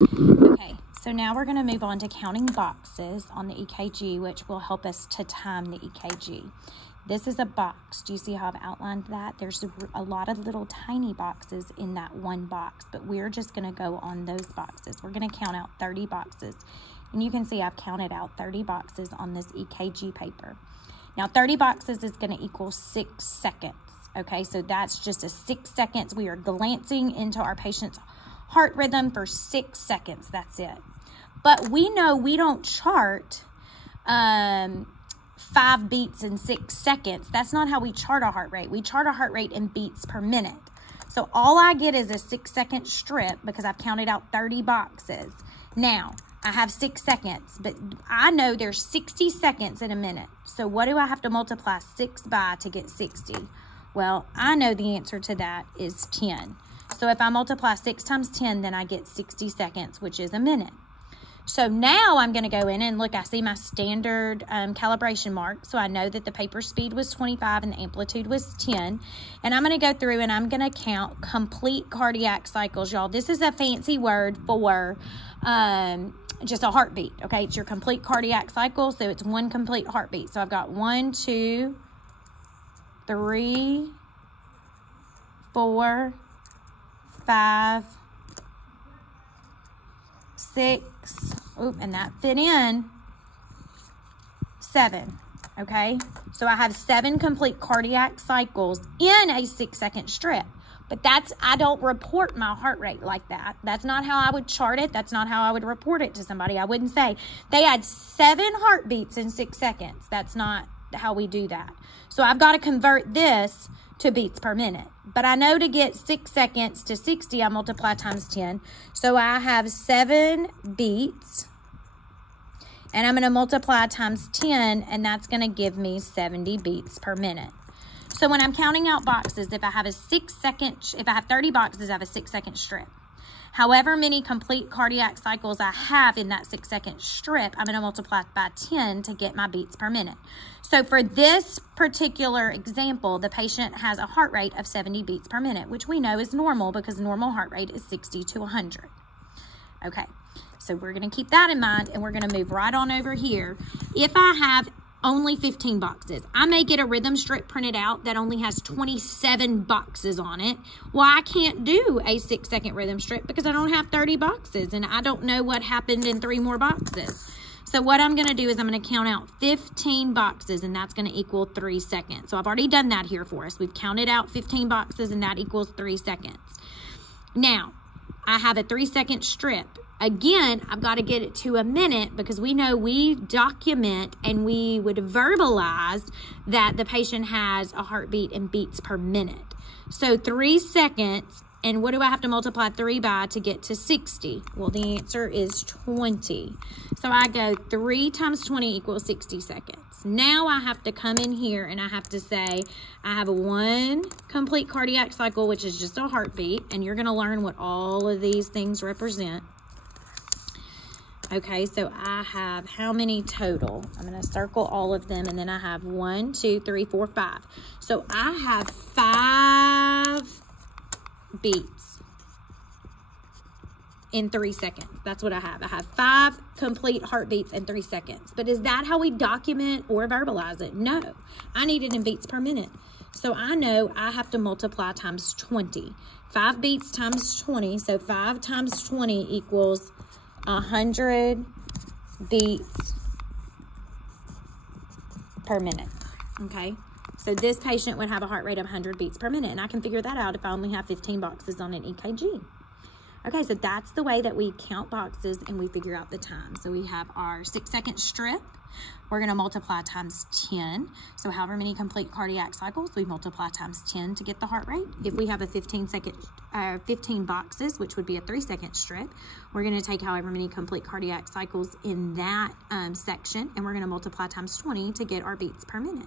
Okay, so now we're going to move on to counting boxes on the EKG, which will help us to time the EKG. This is a box. Do you see how I've outlined that? There's a lot of little tiny boxes in that one box, but we're just going to go on those boxes. We're going to count out 30 boxes. And you can see I've counted out 30 boxes on this EKG paper. Now, 30 boxes is going to equal 6 seconds. Okay, so that's just a 6 seconds. We are glancing into our patient's heart rhythm for 6 seconds. That's it. But we know we don't chart 5 beats in 6 seconds. That's not how we chart a heart rate. We chart a heart rate in beats per minute. So all I get is a 6 second strip because I've counted out 30 boxes. Now, I have 6 seconds, but I know there's 60 seconds in a minute. So what do I have to multiply 6 by to get 60? Well, I know the answer to that is 10. So if I multiply 6 times 10, then I get 60 seconds, which is a minute. So now I'm going to go in and look, I see my standard calibration mark. So I know that the paper speed was 25 and the amplitude was 10. And I'm going to go through and I'm going to count complete cardiac cycles, y'all. This is a fancy word for just a heartbeat, okay? It's your complete cardiac cycle, so it's one complete heartbeat. So I've got 1, 2, 3, 4, 5, 6, and that fit in 7, okay? So I have 7 complete cardiac cycles in a 6 second strip. But I don't report my heart rate like that. That's not how I would chart it. That's not how I would report it to somebody. I wouldn't say they had 7 heartbeats in 6 seconds. That's not how we do that. So I've got to convert this to beats per minute. But I know to get 6 seconds to 60, I multiply times 10. So I have 7 beats. And I'm going to multiply times 10, and that's going to give me 70 beats per minute. So when I'm counting out boxes, if I have 30 boxes, I have a 6 second strip. However many complete cardiac cycles I have in that 6 second strip, I'm going to multiply by 10 to get my beats per minute. So for this particular example, the patient has a heart rate of 70 beats per minute, which we know is normal because normal heart rate is 60 to 100. Okay, so we're going to keep that in mind, and we're going to move right on over here. If I have only 15 boxes, I may get a rhythm strip printed out that only has 27 boxes on it. Well, I can't do a 6 second rhythm strip because I don't have 30 boxes and I don't know what happened in 3 more boxes. So what I'm going to do is I'm going to count out 15 boxes, and that's going to equal 3 seconds. So I've already done that here for us. We've counted out 15 boxes, and that equals 3 seconds. Now, I have a 3 second strip. Again, I've got to get it to a minute because we know we document and we would verbalize that the patient has a heartbeat in beats per minute. So 3 seconds, and what do I have to multiply 3 by to get to 60? Well, the answer is 20. So I go 3 times 20 equals 60 seconds. Now I have to come in here and I have to say I have 1 complete cardiac cycle, which is just a heartbeat, and you're going to learn what all of these things represent. Okay, so I have how many total? I'm going to circle all of them, and then I have 1, 2, 3, 4, 5. So I have 5 beats in 3 seconds. That's what I have. I have 5 complete heartbeats in 3 seconds. But is that how we document or verbalize it? No. I need it in beats per minute. So I know I have to multiply times 20. 5 beats times 20. So 5 times 20 equals 100 beats per minute. Okay, so this patient would have a heart rate of 100 beats per minute, and I can figure that out if I only have 15 boxes on an EKG. Okay, so that's the way that we count boxes and we figure out the time. So we have our 6 second strip. We're going to multiply times 10. So however many complete cardiac cycles, we multiply times 10 to get the heart rate. If we have a 15 boxes, which would be a 3 second strip, we're going to take however many complete cardiac cycles in that section, and we're going to multiply times 20 to get our beats per minute.